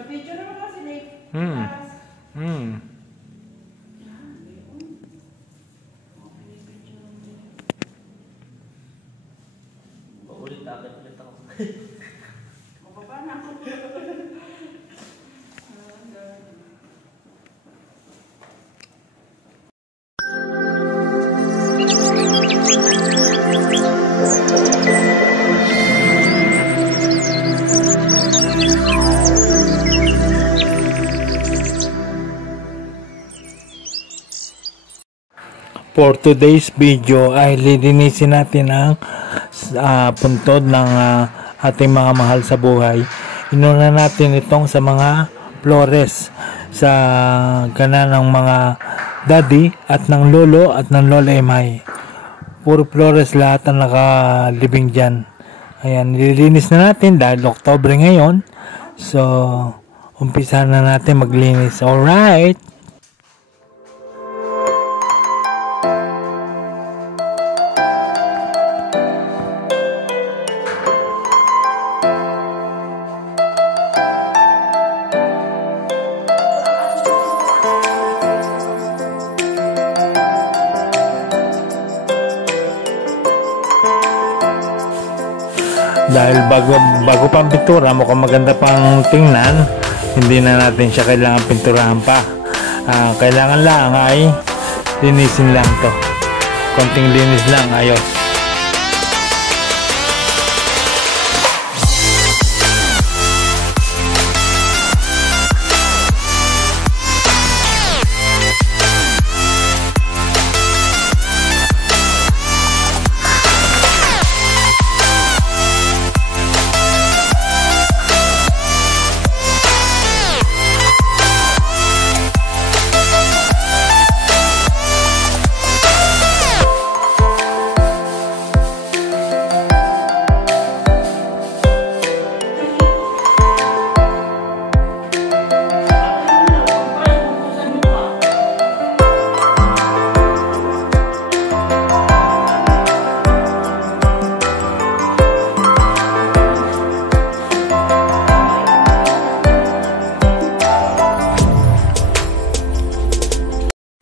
Kapicture naman kasi, Dave. Ulit agad ulit ako. Mababa na ako. For today's video ay lilinisin natin ang puntod ng ating mga mahal sa buhay. Inuna natin itong sa mga flores sa gana ng mga daddy at ng lolo at ng lola Emay. Puro flores lahat ang nakalibing dyan. Ayan, nililinis na natin dahil Oktobre ngayon. So, umpisa na natin maglinis. Alright! Dahil bago pang pintura, mukhang maganda pang tingnan, hindi na natin siya kailangan pinturahan pa. Kailangan lang ay linisin lang to. Konting linis lang, ayos.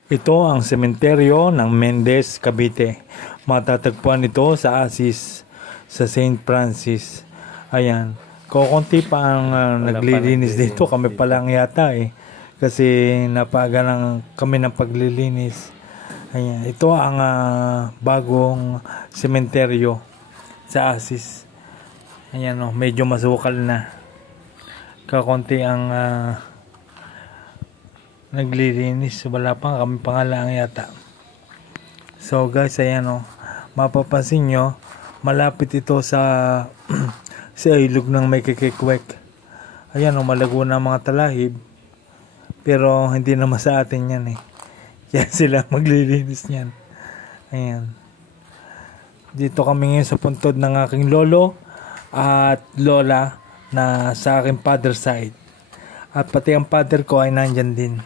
Ito ang sementeryo ng Mendez, Cavite. Matatagpuan ito sa Asis, sa St. Francis. Ayan. Kukunti pa ang naglilinis dito. Kami pa lang yata eh. Kasi napaga lang kami ng paglilinis. Ayan. Ito ang bagong sementeryo sa Asis. Ayan o. Medyo masukal na. Kukunti ang naglilinis, wala pa kami pangalang yata. So guys, ayan o, mapapansin nyo malapit ito sa sa ilog ng may kikikwek. Ayan o, malago na mga talahib, pero hindi naman sa atin yan eh, kaya sila maglilinis nyan. Ayan, dito kami ngayon sa puntod ng aking lolo at lola na sa aking father side, at pati ang father ko ay nandyan din.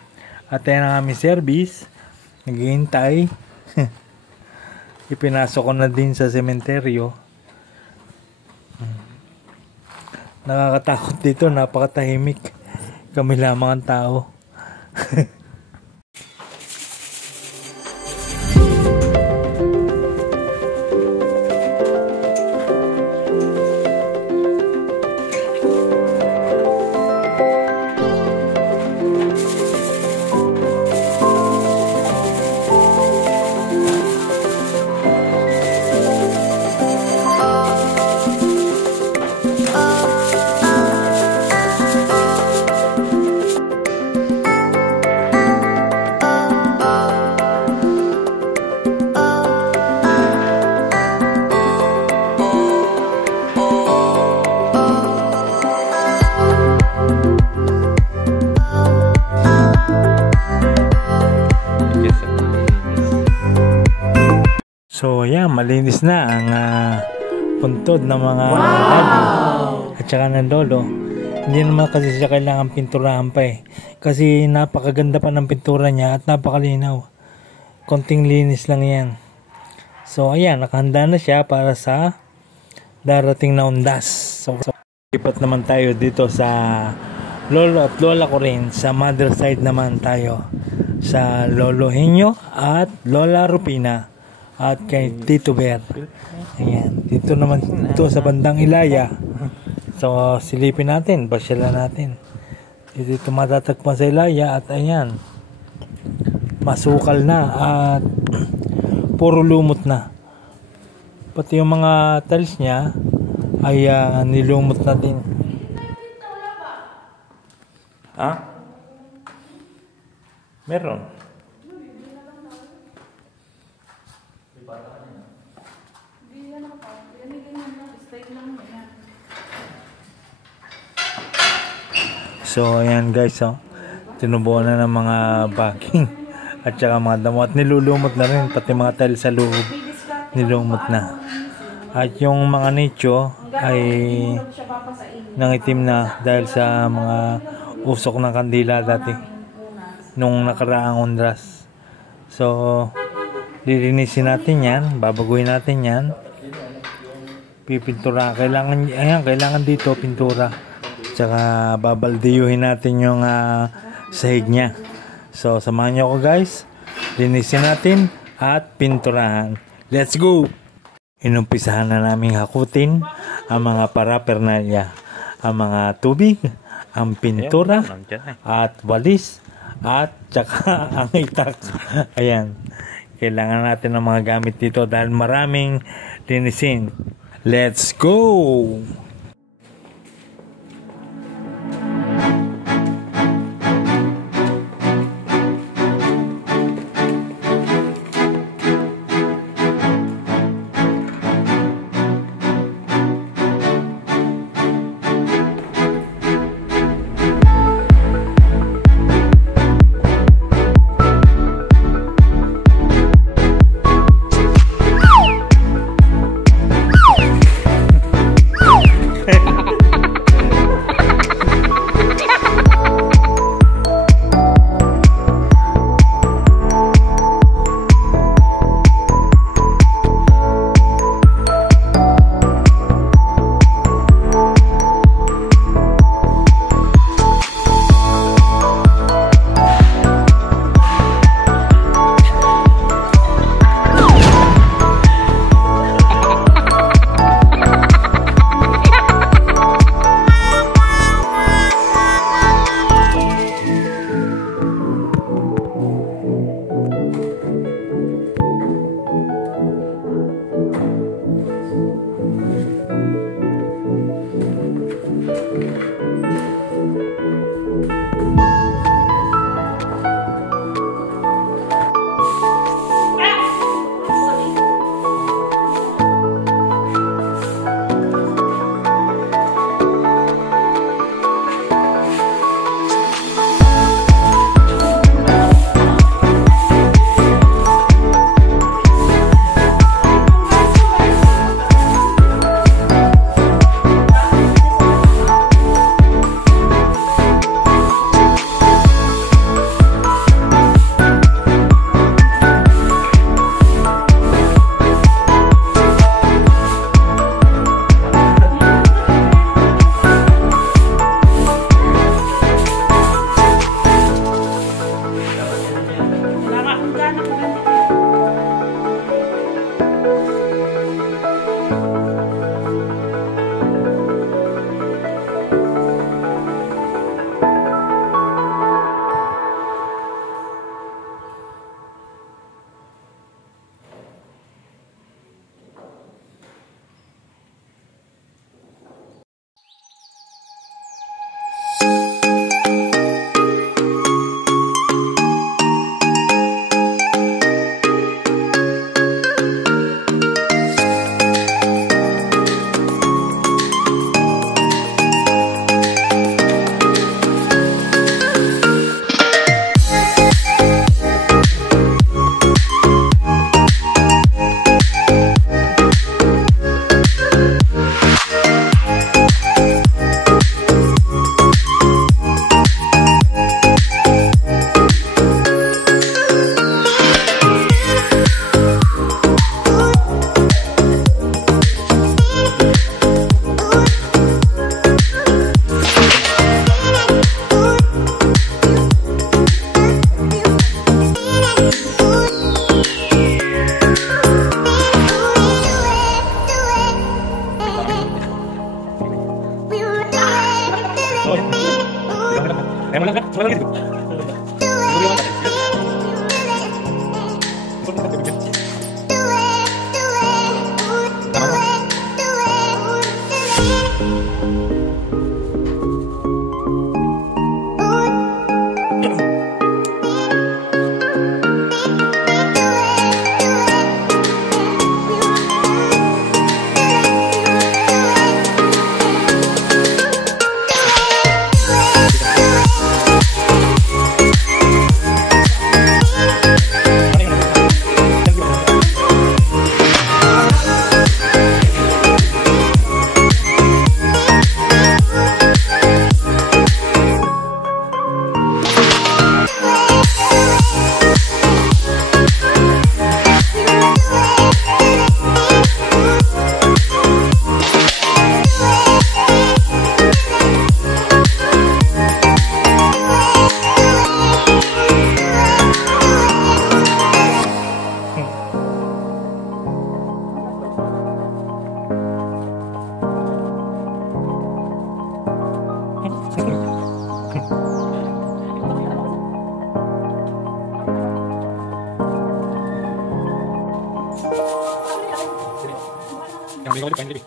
At ayan ang aming service, naghihintay. Ipinasok ko na din sa sementeryo. Nakakatakot dito, napakatahimik. Kami lamang ang tao. So ayan, malinis na ang puntod ng mga daddy at saka ng lolo. Hindi naman kasi siya kailangan pinturahan pa eh, kasi napakaganda pa ng pintura niya at napakalinaw. Konting linis lang yan. So ayan, nakahanda na siya para sa darating na undas. So lipat naman tayo dito sa lolo at lola ko rin. Sa mother side naman tayo sa Lolo Henyo at Lola Rupina at kay Tito Ber. Ayan, dito naman ito sa bandang Ilaya. So silipin natin, pasyalan natin. Dito matatagpuan sa Ilaya at ayan, masukal na at puro lumot na. Pati yung mga tiles niya ay nilumot natin. Ha? Meron. So ayan guys, tinubuan na ng mga backing at saka mga damo at nilulumot na rin pati mga tiles sa loob nilumot na. At yung mga nicho ay nangitim na dahil sa mga usok ng kandila dati nung nakaraang Ondas. So lilinisin natin yan, babaguhin natin yan, pipintura. Kailangan dito pintura, tsaka babaldiyuhin natin yung sahig nya. So samahan nyo ako guys, linisin natin at pinturahan. Let's go! Inumpisahan na namin hakutin ang mga paraphernalia, ang mga tubig, ang pintura at walis at tsaka ang itak. Ayan, kailangan natin ng mga gamit dito dahil maraming linisin. Let's go! Yang beli kau di lebih.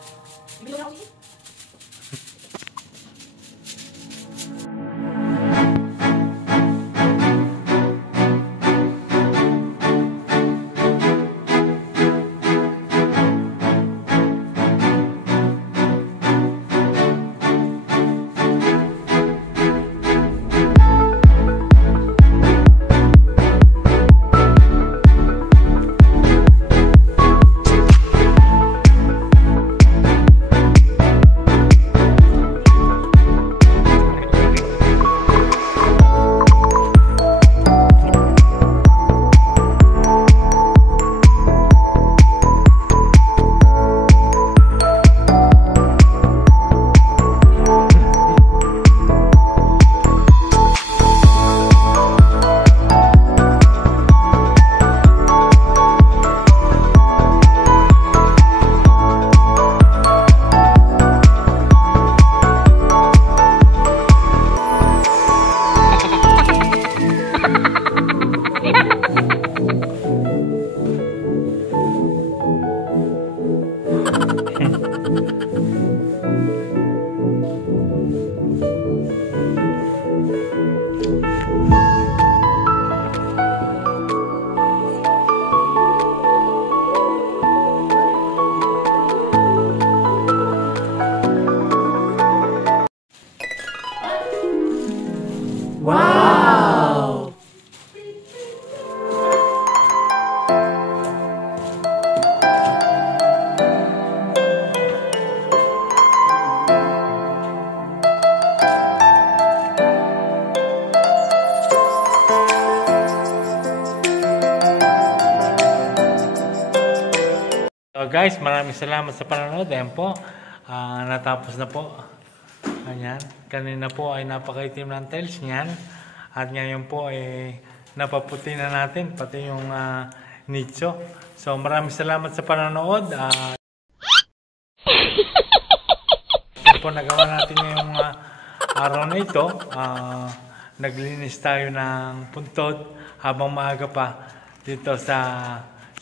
So guys, maraming salamat sa panonood. Ayan po, natapos na po. Ayan, kanina po ay napakaitim ng tiles niyan. At ngayon po ay napaputi na natin, pati yung nicho. So maraming salamat sa panonood. Ito po nagawa natin ngayong araw na ito. Naglinis tayo ng puntod habang maaga pa dito sa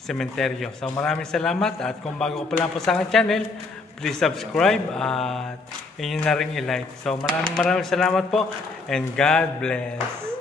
sementeryo. So maraming salamat at kung bago ko pa lang po sa aking channel, please subscribe at inyo na rin i-like. So maraming salamat po and God bless.